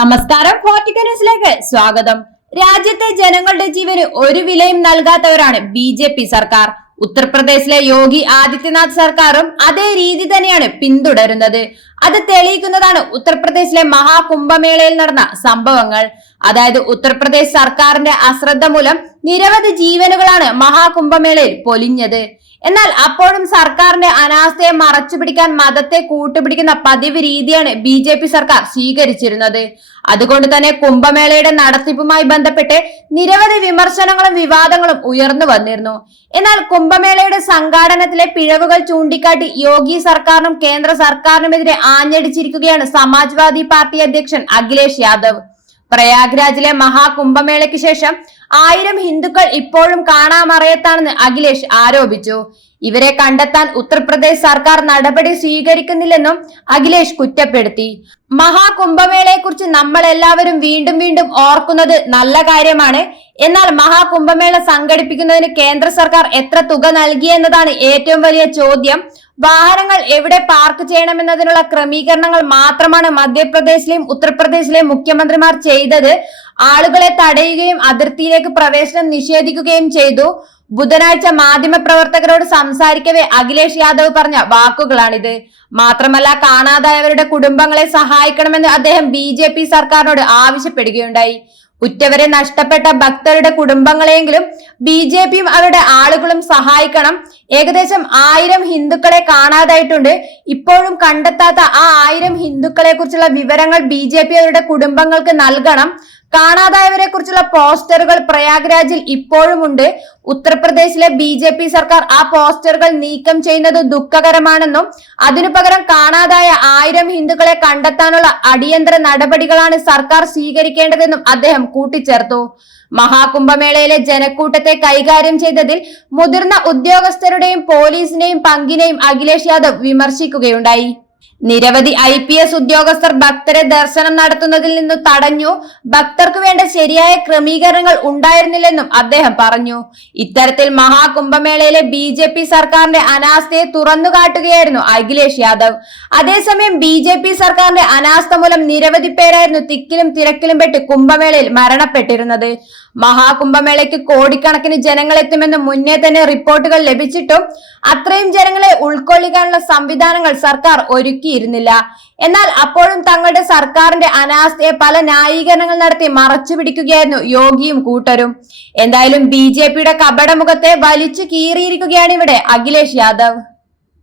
നമസ്കാരം ന്യൂസിലേക്ക് സ്വാഗതം. രാജ്യത്തെ ജനങ്ങളുടെ ജീവന് ഒരു വിലയും നൽകാത്തവരാണ് ബി ജെ പി സർക്കാർ. ഉത്തർപ്രദേശിലെ യോഗി ആദിത്യനാഥ് സർക്കാരും അതേ രീതി തന്നെയാണ് പിന്തുടരുന്നത്. അത് തെളിയിക്കുന്നതാണ് ഉത്തർപ്രദേശിലെ മഹാകുംഭമേളയിൽ നടന്ന സംഭവങ്ങൾ. അതായത് ഉത്തർപ്രദേശ് സർക്കാരിന്റെ അശ്രദ്ധ മൂലം നിരവധി ജീവനുകളാണ് മഹാകുംഭമേളയിൽ പൊലിഞ്ഞത്. എന്നാൽ അപ്പോഴും സർക്കാരിന്റെ അനാസ്ഥയെ മറച്ചുപിടിക്കാൻ മതത്തെ കൂട്ടുപിടിക്കുന്ന പതിവ് രീതിയാണ് ബി ജെ പി സർക്കാർ സ്വീകരിച്ചിരുന്നത്. അതുകൊണ്ട് തന്നെ കുംഭമേളയുടെ നടത്തിപ്പുമായി ബന്ധപ്പെട്ട് നിരവധി വിമർശനങ്ങളും വിവാദങ്ങളും ഉയർന്നു വന്നിരുന്നു. എന്നാൽ കുംഭമേളയുടെ സംഘാടനത്തിലെ പിഴവുകൾ ചൂണ്ടിക്കാട്ടി യോഗി സർക്കാരിനും കേന്ദ്ര സർക്കാരിനുമെതിരെ ആഞ്ഞടിച്ചിരിക്കുകയാണ് സമാജ്വാദി പാർട്ടി അധ്യക്ഷൻ അഖിലേഷ് യാദവ്. പ്രയാഗ്രാജിലെ മഹാകുംഭമേളയ്ക്ക് ശേഷം ആയിരം ഹിന്ദുക്കൾ ഇപ്പോഴും കാണാമറയത്താണെന്ന് അഖിലേഷ് ആരോപിച്ചു. ഇവരെ കണ്ടെത്താൻ ഉത്തർപ്രദേശ് സർക്കാർ നടപടി സ്വീകരിക്കുന്നില്ലെന്നും അഖിലേഷ് കുറ്റപ്പെടുത്തി. മഹാകുംഭമേളയെക്കുറിച്ച് നമ്മൾ എല്ലാവരും വീണ്ടും വീണ്ടും ഓർക്കുന്നത് നല്ല കാര്യമാണ്. എന്നാൽ മഹാകുംഭമേള സംഘടിപ്പിക്കുന്നതിന് കേന്ദ്ര സർക്കാർ എത്ര തുക നൽകി എന്നതാണ് ഏറ്റവും വലിയ ചോദ്യം. വാഹനങ്ങൾ എവിടെ പാർക്ക് ചെയ്യണമെന്നതിനുള്ള ക്രമീകരണങ്ങൾ മാത്രമാണ് മധ്യപ്രദേശിലെയും ഉത്തർപ്രദേശിലെയും മുഖ്യമന്ത്രിമാർ ചെയ്തത്. ആളുകളെ തടയുകയും അതിർത്തിയിലേക്ക് പ്രവേശനം നിഷേധിക്കുകയും ചെയ്തു. ബുധനാഴ്ച മാധ്യമ പ്രവർത്തകരോട് സംസാരിക്കവേ അഖിലേഷ് യാദവ് പറഞ്ഞ വാക്കുകളാണിത്. മാത്രമല്ല കാണാതായവരുടെ കുടുംബങ്ങളെ സഹായിക്കണമെന്ന് അദ്ദേഹം ബി സർക്കാരിനോട് ആവശ്യപ്പെടുകയുണ്ടായി. ഉറ്റവരെ നഷ്ടപ്പെട്ട ഭക്തരുടെ കുടുംബങ്ങളെങ്കിലും ബി ജെ പിയും അവരുടെ ആളുകളും സഹായിക്കണം. ഏകദേശം ആയിരം ഹിന്ദുക്കളെ കാണാതായിട്ടുണ്ട്. ഇപ്പോഴും കണ്ടെത്താത്ത ആ ആയിരം ഹിന്ദുക്കളെ കുറിച്ചുള്ള വിവരങ്ങൾ ബി ജെ പി അവരുടെ കുടുംബങ്ങൾക്ക് നൽകണം. കാണാതായവരെ കുറിച്ചുള്ള പോസ്റ്ററുകൾ പ്രയാഗ്രാജിൽ ഇപ്പോഴുമുണ്ട്. ഉത്തർപ്രദേശിലെ ബി ജെ പി സർക്കാർ ആ പോസ്റ്ററുകൾ നീക്കം ചെയ്യുന്നത് ദുഃഖകരമാണെന്നും അതിനു പകരം കാണാതായ ആയിരം ഹിന്ദുക്കളെ കണ്ടെത്താനുള്ള അടിയന്തര നടപടികളാണ് സർക്കാർ സ്വീകരിക്കേണ്ടതെന്നും അദ്ദേഹം കൂട്ടിച്ചേർത്തു. മഹാകുംഭമേളയിലെ ജനക്കൂട്ടത്തെ കൈകാര്യം ചെയ്തതിൽ മുതിർന്ന ഉദ്യോഗസ്ഥരുടെയും പോലീസിനെയും പങ്കിനെയും അഖിലേഷ് യാദവ് വിമർശിക്കുകയുണ്ടായി. നിരവധി ഐ പി എസ് ഉദ്യോഗസ്ഥർ ഭക്തരെ ദർശനം നടത്തുന്നതിൽ നിന്ന് തടഞ്ഞു. ഭക്തർക്ക് വേണ്ട ശരിയായ ക്രമീകരണങ്ങൾ ഉണ്ടായിരുന്നില്ലെന്നും അദ്ദേഹം പറഞ്ഞു. ഇത്തരത്തിൽ മഹാകുംഭമേളയിലെ ബി ജെ പി സർക്കാരിന്റെ അനാസ്ഥയെ തുറന്നുകാട്ടുകയായിരുന്നു അഖിലേഷ് യാദവ്. അതേസമയം ബി ജെ പി സർക്കാരിന്റെ അനാസ്ഥ മൂലം നിരവധി പേരായിരുന്നു തിക്കിലും തിരക്കിലും പെട്ട് കുംഭമേളയിൽ മരണപ്പെട്ടിരുന്നത്. മഹാകുംഭമേളയ്ക്ക് കോടിക്കണക്കിന് ജനങ്ങൾ എത്തുമെന്ന് മുന്നേ തന്നെ റിപ്പോർട്ടുകൾ ലഭിച്ചിട്ടും അത്രയും ജനങ്ങളെ ഉൾക്കൊള്ളിക്കാനുള്ള സംവിധാനങ്ങൾ സർക്കാർ ഒരുക്കിയിരുന്നില്ല. എന്നാൽ അപ്പോഴും തങ്ങളുടെ സർക്കാരിന്റെ അനാസ്ഥയെ പല ന്യായീകരണങ്ങൾ നടത്തി മറച്ചു പിടിക്കുകയായിരുന്നു യോഗിയും കൂട്ടരും. എന്തായാലും ബി ജെ പിയുടെ കപടമുഖത്തെ വലിച്ചു കീറിയിരിക്കുകയാണ് ഇവിടെ അഖിലേഷ് യാദവ്.